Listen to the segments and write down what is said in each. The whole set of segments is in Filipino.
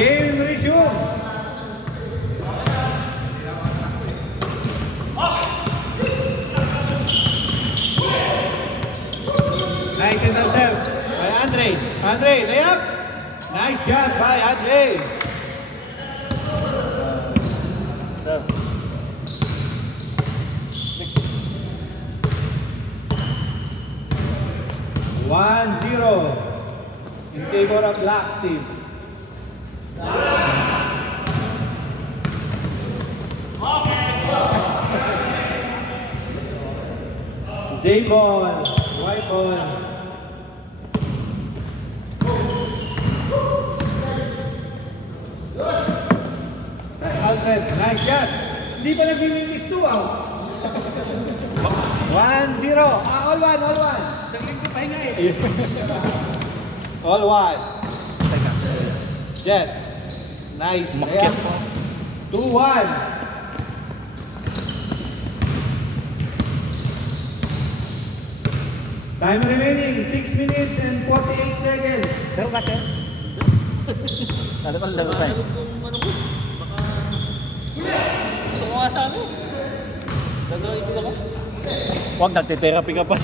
Game resume. Nice intercept by Andre. Andre, layup. Nice shot by Andre. One zero in favor of black team. Zay ball, white ball. Alfred, nice shot. Hindi pa nag-miss 2 out. 1-0. All one, all one. Isang linggo pahinga eh. All one. Jet. Nice. 2-1. Time remaining 6 minutes and 48 seconds. Laro kasi. Laro tayo. Gusto ko nga sa ano. Nagdrawing sila ko. Huwag, nagte-therapy ka pa.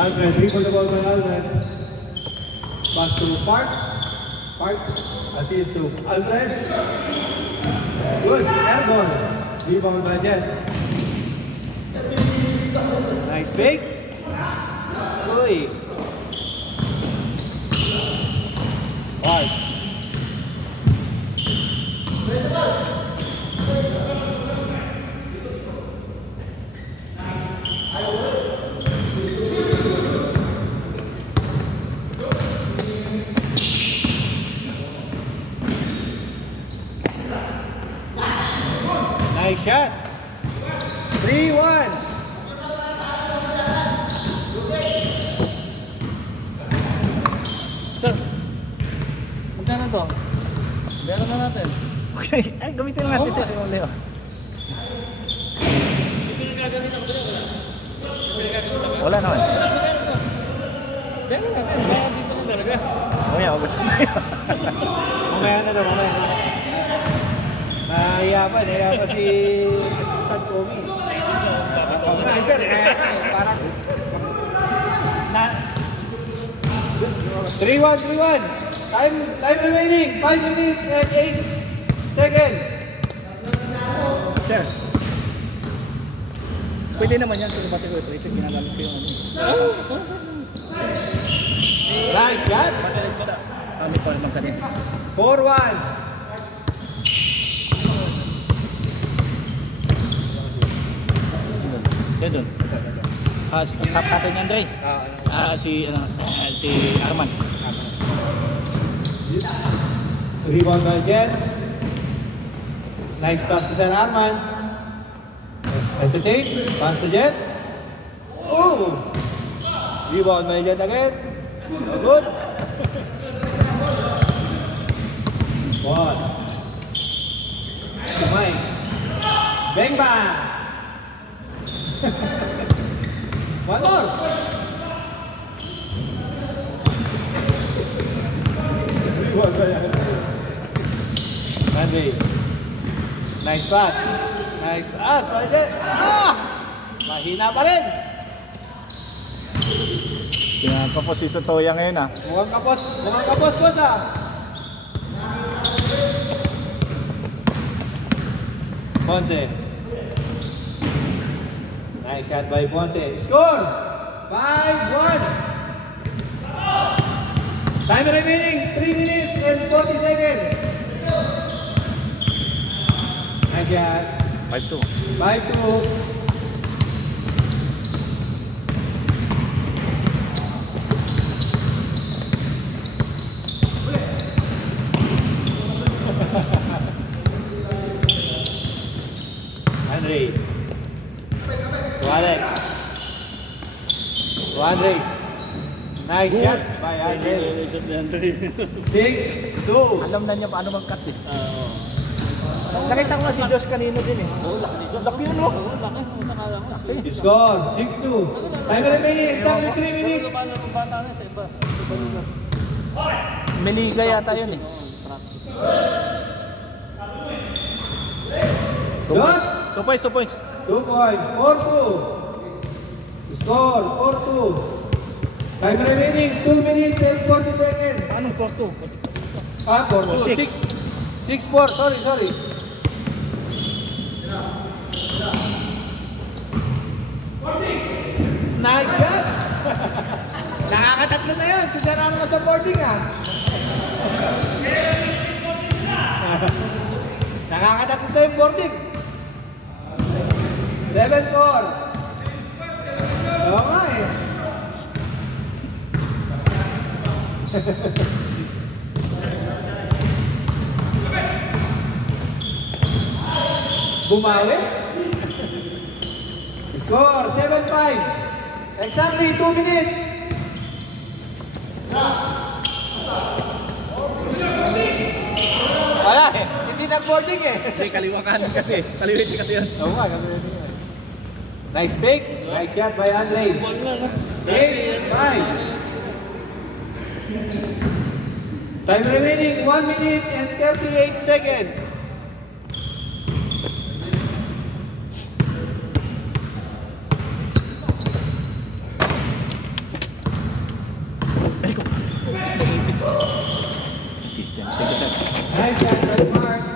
Alfred, dribble the ball by Alfred. Pass to Parks. Parks assist to Alfred. Good, air ball. Rebound by Jet. Nice pick. Uy. Right. Nice shot. 3-1. Sir, magkano to? Meron na natin. Okay, ay, gamitin lang natin sa Leo. Ito yung gagawin ako doon. Wala naman. Meron natin. Meron dito na talaga. Mamaya, gusto tayo. Mamaya na daw, mamaya na. Nahiya pa si Assistant Komi. Ay, sir, parang... 3-1. Time remaining. 5 minutes and 8 seconds. Sir. Pwede naman yan sa bati ko ito. Ito ginagamit ko yung ano. Nice shot. Kami pa naman kanina. 4-1. Yan doon. Top natin yan, Dre. Si Arman. Rebound by Jet. Nice pass to San Arman. Hesitate. Pass to Jet. Oh! Rebound by Jet again. No good. Ball. To Mike. Bang bang! One more. Andy. Nice pass. Nice pass. Mahina pa rin. Kapos si Sotoya ngayon ah. Mukhang kapos boss ah. Ponce. Nice shot by Ponce. Score! 5-1. Time remaining 3 minutes and 40 seconds. Nice shot. 5-2. 5-2. Andre. To Alex. To Andre. Nice shot by Andre. 6-2. Alam na niya paano mag-cut eh. Nakita ko nga si Josh kanino din eh. Oo, laki ni Diyos. Laki yun, no? Oo, laki. Nakala ko. Score, 6-2. Time remaining, exactly 3 minutes. Lumalang ang bata na sa iba. Sa iba nila. May liga yata yun eh. Josh, 2 points, 2 points. 2 points, 4-2. Score, 4-2. Time remaining, 2 minutes and 40 seconds. Anong 4-2? 4-2. 6-4, sorry. Nice shot! Nakakatatlo na yun. Si Serrano sa boarding Nakakatatlo na yung boarding. 7-4. Oo nga eh. Bumawi? Score, 7-5. Exactly 2 minutes. Wala eh, hindi nag-boarding eh. Hindi, kaliwa kanan kasi. Kaliwiti kasi yun. Oo nga, kaliwiti nga. Nice pick, nice shot by Andre. 8-5. Time remaining 1 minute and 38 seconds. Nice shot by Mark.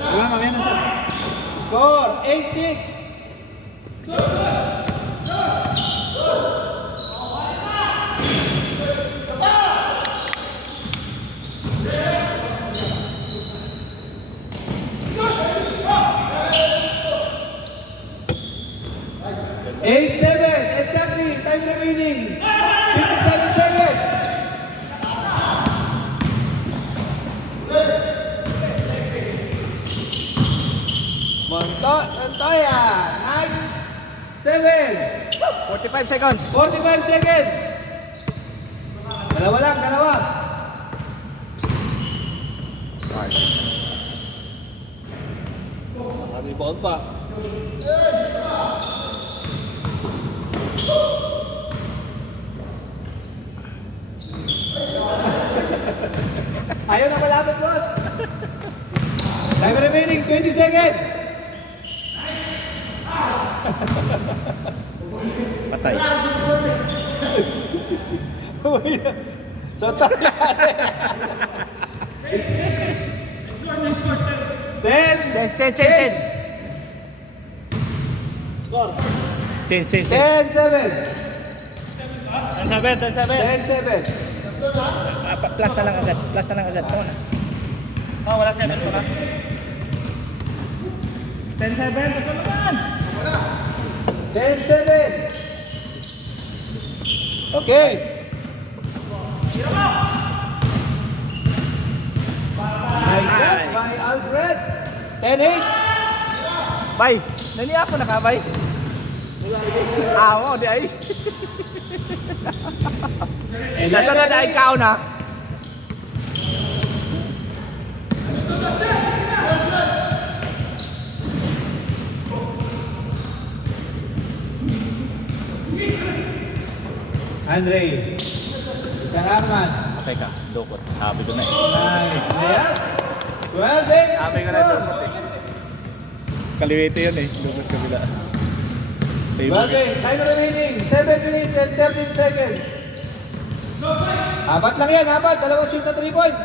Wala, mamaya na sa... Score 8-6. Exactly. Time remaining 57 seconds. Montoya. 9-7. 45 seconds. 45 seconds. Dalawa lang. Rebound pa. Ayaw na malapit, boss. Time remaining 20 seconds. Patay. So, sorry. 10. Change. Score. Change. 10-7. 10-7. 10-7. Plus na lang agad. Tama na. Oh, wala 7 pa na. 10-7. Ito naman. 10-7. Okay. Nice shot by Alfred. 10-8. Bay, nani ako nakabay. Awo, di ay. Nasa na dahil kao na. Andre. Isang arman. Okay ka, dokot. Habi ko na eh. Nice. Ayan. 12-8. Habi ko na dokot eh. Kaliwete yun eh, dokot kabila. 12-8. Time remaining 7 minutes and 13 seconds. Apat lang yan, apat. Dalawang shoot na 3 points.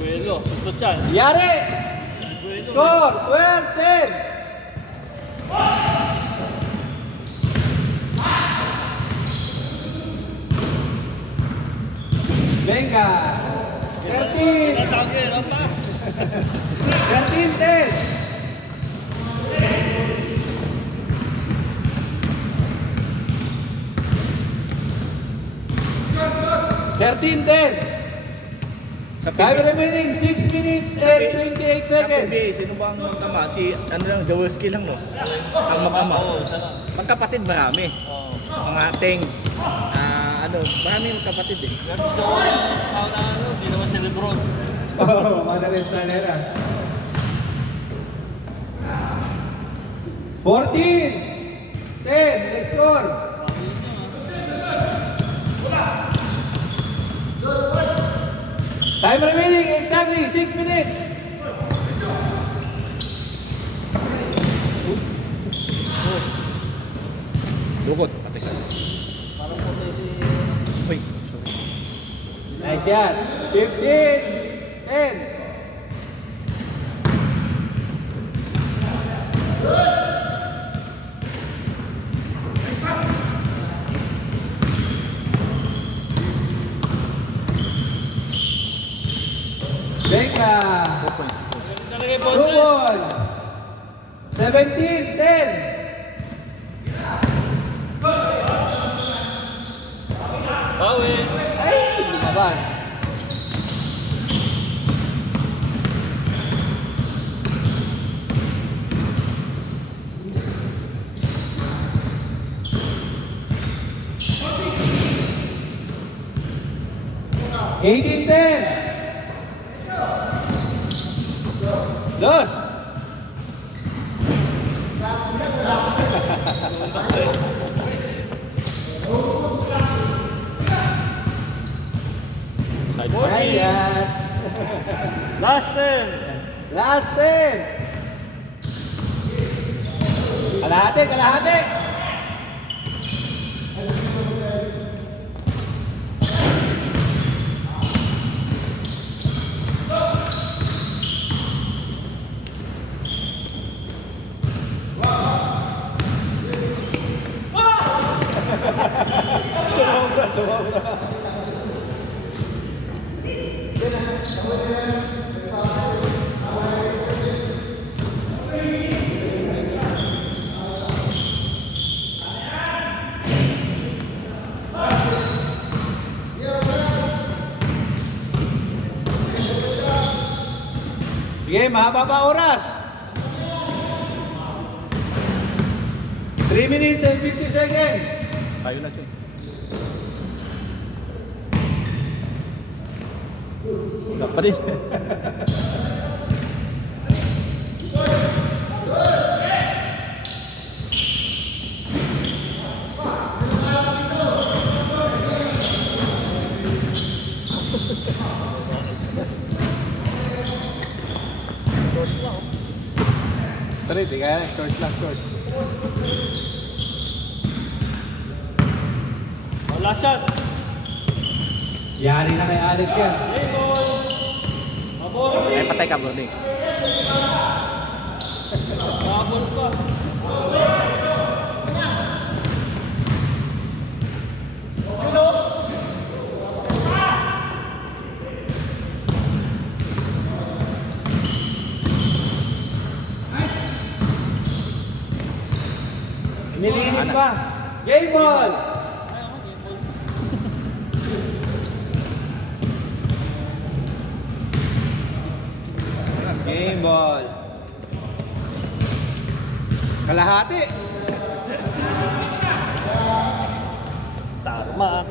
Buelo. Susot yan. Yari! Score! 12-10! Venga! 13! Natake. Ano pa? 13-10! 13-10! Sa Time remaining 6 minutes and 28 Sa seconds. PBA, sino ba ang magkama? Si ano lang, Jaworski lang no? Ang magkama. Oo, isa lang. Magkapatid marami. Oo. mga ating maraming kapatid eh. Pero si Joel, hindi naman si Lebron. Oh, madaling sanera. 14! 10, let's score! Time remaining, exactly 6 minutes! Lukot. Patay ka. Uy. Nice yan! 15! 10! Venga! 2 points. Talaga yung Two ball ball! 17, 10! Bawi. Ay, hindi naman. Eighteen, 10! Los! Nice yan! Last 10. Last 10! Kalahati, kalahati! Sige, mahaba pa oras. 3 minutes and 50 seconds. Tayo na siya. Wala pa din. Straight, eh, kaya short lang, short. Last shot. Yari na kay Alex yan. Hey, ball. Mabol. Ay, patay ka, bro. Mabol pa. Nilinis pa. Game ball! Game ball. Kalahati. Tarmac.